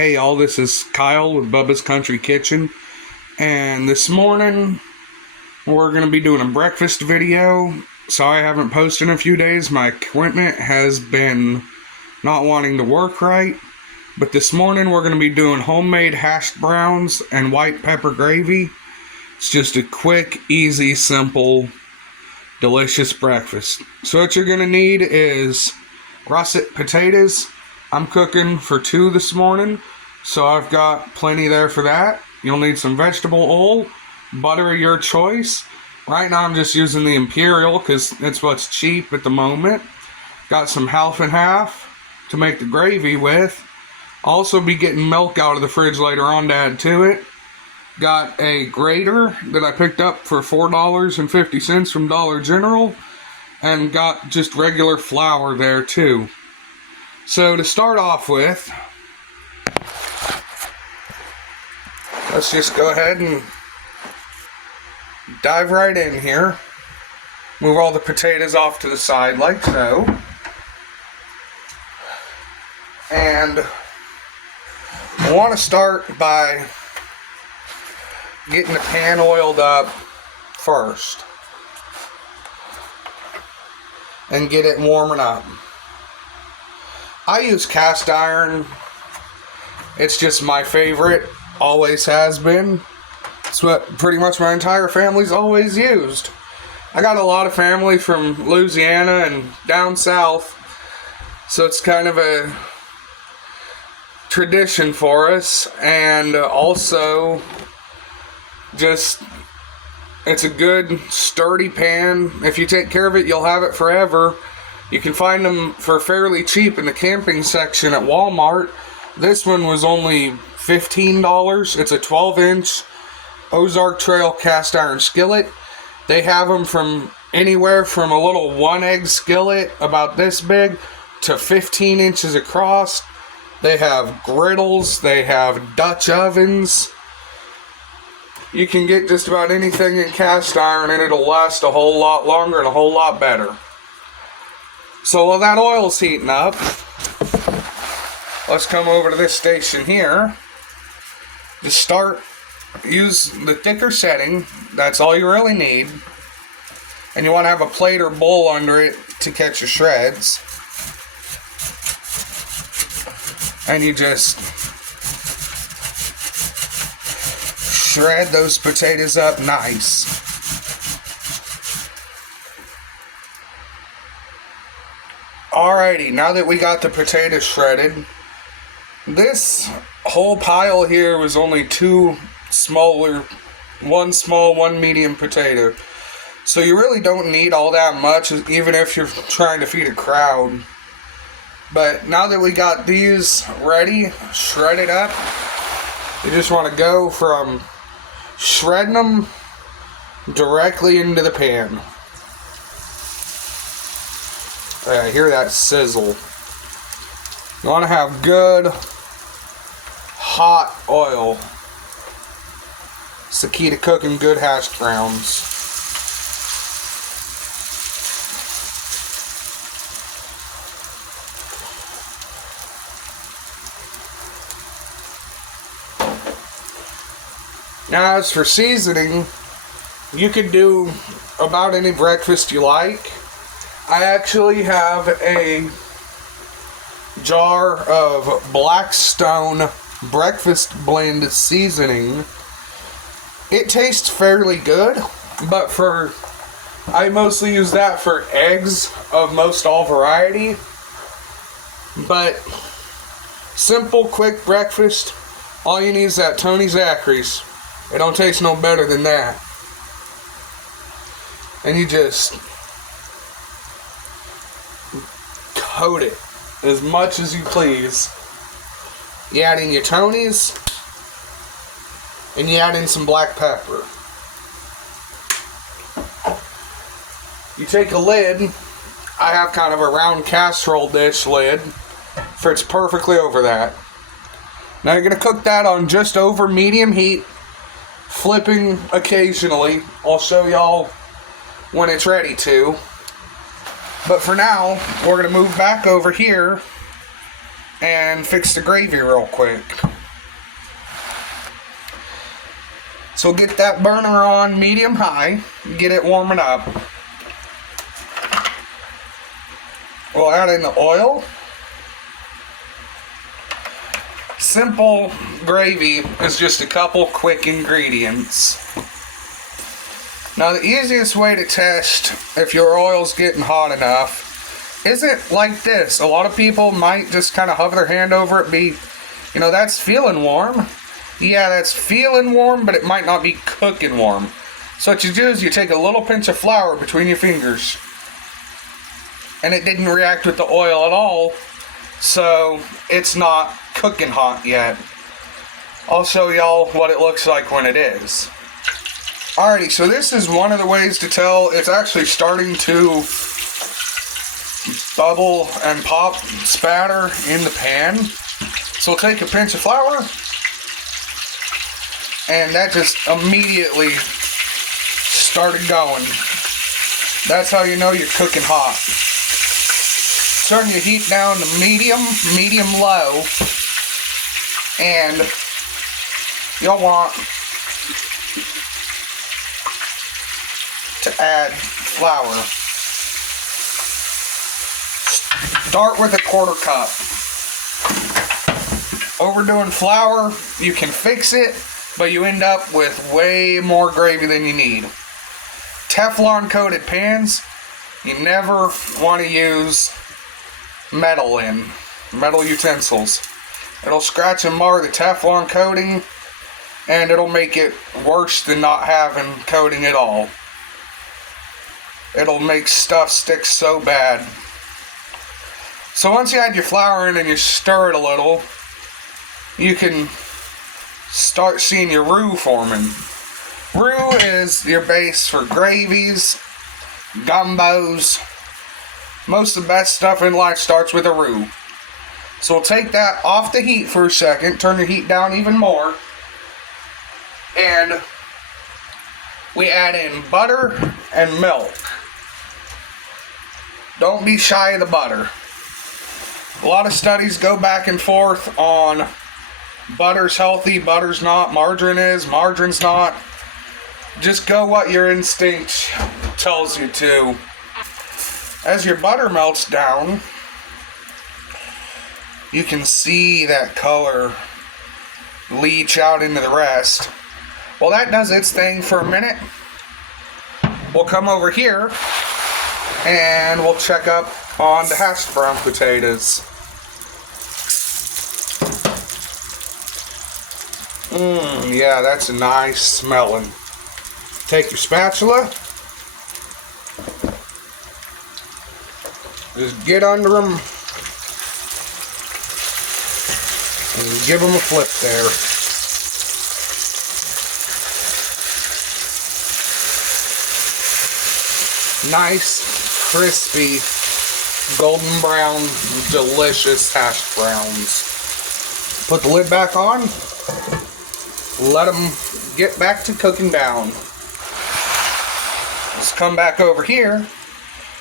Hey y'all, this is Kyle with Bubba's Country Kitchen, and this morning we're going to be doing a breakfast video. Sorry I haven't posted in a few days. My equipment has been not wanting to work right, but this morning we're going to be doing homemade hashed browns and white pepper gravy. It's just a quick, easy, simple, delicious breakfast. So what you're going to need is russet potatoes. I'm cooking for 2 this morning, so I've got plenty there for that. You'll need some vegetable oil, butter of your choice. Right now I'm just using the Imperial because it's what's cheap at the moment. Got some half and half to make the gravy with. Also be getting milk out of the fridge later on to add to it. Got a grater that I picked up for $4.50 from Dollar General, and got just regular flour there too. So to start off with, let's just go ahead and dive right in here. Move all the potatoes off to the side like so. And I want to start by getting the pan oiled up first and get it warming up. I use cast iron. It's just my favorite, always has been. It's what pretty much my entire family's always used. I got a lot of family from Louisiana and down south, so it's kind of a tradition for us, and also just it's a good sturdy pan. If you take care of it, you'll have it forever. You can find them for fairly cheap in the camping section at Walmart. This one was only $15. It's a 12-inch Ozark Trail cast iron skillet. They have them from anywhere from a little 1-egg skillet about this big to 15 inches across. They have griddles. They have Dutch ovens. You can get just about anything in cast iron and it'll last a whole lot longer and a whole lot better. So while that oil's heating up, let's come over to this station here. To start, use the thicker setting. That's all you really need. And you want to have a plate or bowl under it to catch your shreds. And you just shred those potatoes up nice. Alrighty, now that we got the potatoes shredded, this whole pile here was only one small, one medium potato. So you really don't need all that much, even if you're trying to feed a crowd. But now that we got these ready, shredded up, you just want to go from shredding them directly into the pan. I hear that sizzle. You want to have good, hot oil. It's the key to cooking good hashed browns. Now, as for seasoning, you can do about any breakfast you like. I actually have a jar of Blackstone breakfast blend seasoning. It tastes fairly good, but I mostly use that for eggs of most all variety. But simple, quick breakfast, all you need is that Tony Zachary's. It don't taste no better than that. And you just coat it as much as you please. You add in your Tony's, and you add in some black pepper. You take a lid. I have kind of a round casserole dish lid. Fits perfectly over that. Now you're going to cook that on just over medium heat, flipping occasionally. I'll show y'all when it's ready to. But for now, we're going to move back over here and fix the gravy real quick. So get that burner on medium high, get it warming up. We'll add in the oil. Simple gravy is just a couple quick ingredients. Now the easiest way to test if your oil's getting hot enough isn't like this. A lot of people might just kind of hover their hand over it, that's feeling warm. Yeah, that's feeling warm, but it might not be cooking warm. So what you do is you take a little pinch of flour between your fingers. And it didn't react with the oil at all, so it's not cooking hot yet. I'll show y'all what it looks like when it is. Alrighty, so this is one of the ways to tell it's actually starting to bubble and pop, spatter in the pan. So we'll take a pinch of flour, and that just immediately started going. That's how you know you're cooking hot. Turn your heat down to medium low, and you'll want to add flour. Start with a 1/4 cup. Overdoing flour, you can fix it, but you end up with way more gravy than you need. Teflon coated pans, you never want to use metal utensils. It'll scratch and mar the Teflon coating, and it'll make it worse than not having coating at all. It'll make stuff stick so bad. So once you add your flour in and you stir it a little, you can start seeing your roux forming. Roux is your base for gravies, gumbos. Most of the best stuff in life starts with a roux. So we'll take that off the heat for a second, turn your heat down even more, and we add in butter and milk. Don't be shy of the butter. A lot of studies go back and forth on butter's healthy, butter's not, margarine is, margarine's not. Just go what your instinct tells you to. As your butter melts down, you can see that color leach out into the rest. Well, that does its thing for a minute. We'll come over here and we'll check up on the hashed brown potatoes. Yeah, that's nice smelling. Take your spatula. Just get under them and give them a flip there. Nice, crispy, golden brown, delicious hashed browns. Put the lid back on. Let them get back to cooking down. Let's come back over here.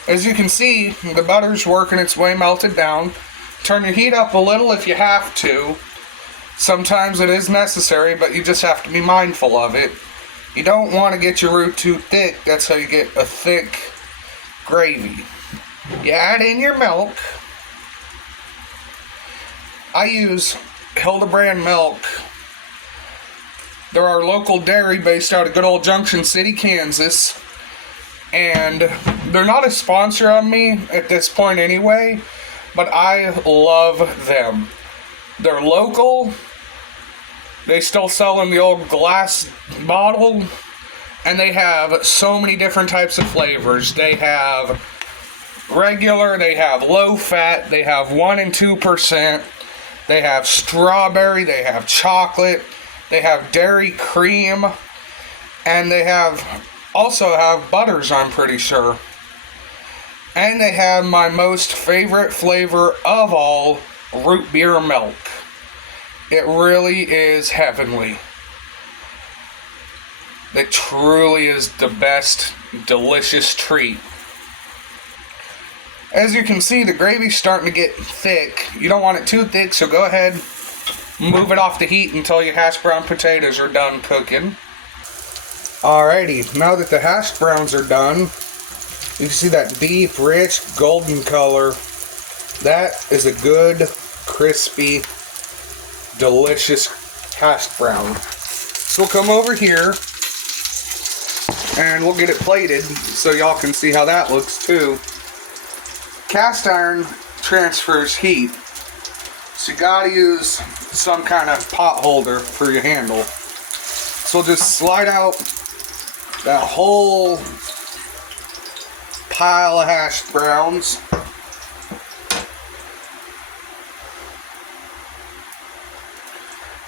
As you can see, the butter's working its way melted down. Turn your heat up a little if you have to. Sometimes it is necessary, but you just have to be mindful of it. You don't want to get your roux too thick. That's how you get a thick gravy. You add in your milk. I use Hildebrand milk. They're our local dairy based out of good old Junction City, Kansas. And they're not a sponsor of me at this point anyway, but I love them. They're local. They still sell in the old glass bottle, and they have so many different types of flavors. They have regular, they have low fat, they have 1% and 2%, they have strawberry, they have chocolate, they have dairy cream, and they also have butters, I'm pretty sure. And they have my most favorite flavor of all, root beer milk. It really is heavenly. It truly is the best, delicious treat. As you can see, the gravy's starting to get thick. You don't want it too thick, so go ahead, move it off the heat until your hash brown potatoes are done cooking. Alrighty, now that the hash browns are done, you can see that deep, rich, golden color. That is a good, crispy, delicious hash brown. So we'll come over here and we'll get it plated so y'all can see how that looks too. Cast iron transfers heat, so you gotta use some kind of pot holder for your handle. So we'll just slide out that whole pile of hash browns.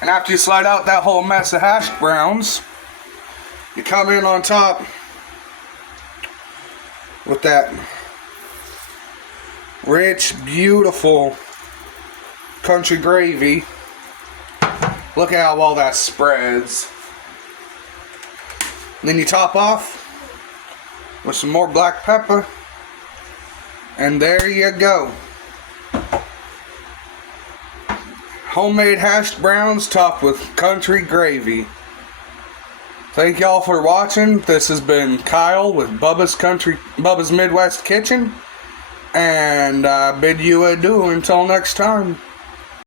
And after you slide out that whole mess of hash browns, you come in on top with that rich, beautiful country gravy. Look at how well that spreads. And then you top off with some more black pepper. And there you go. Homemade hashed browns topped with country gravy. Thank y'all for watching. This has been Kyle with Bubba's Midwest Kitchen. And I bid you adieu until next time.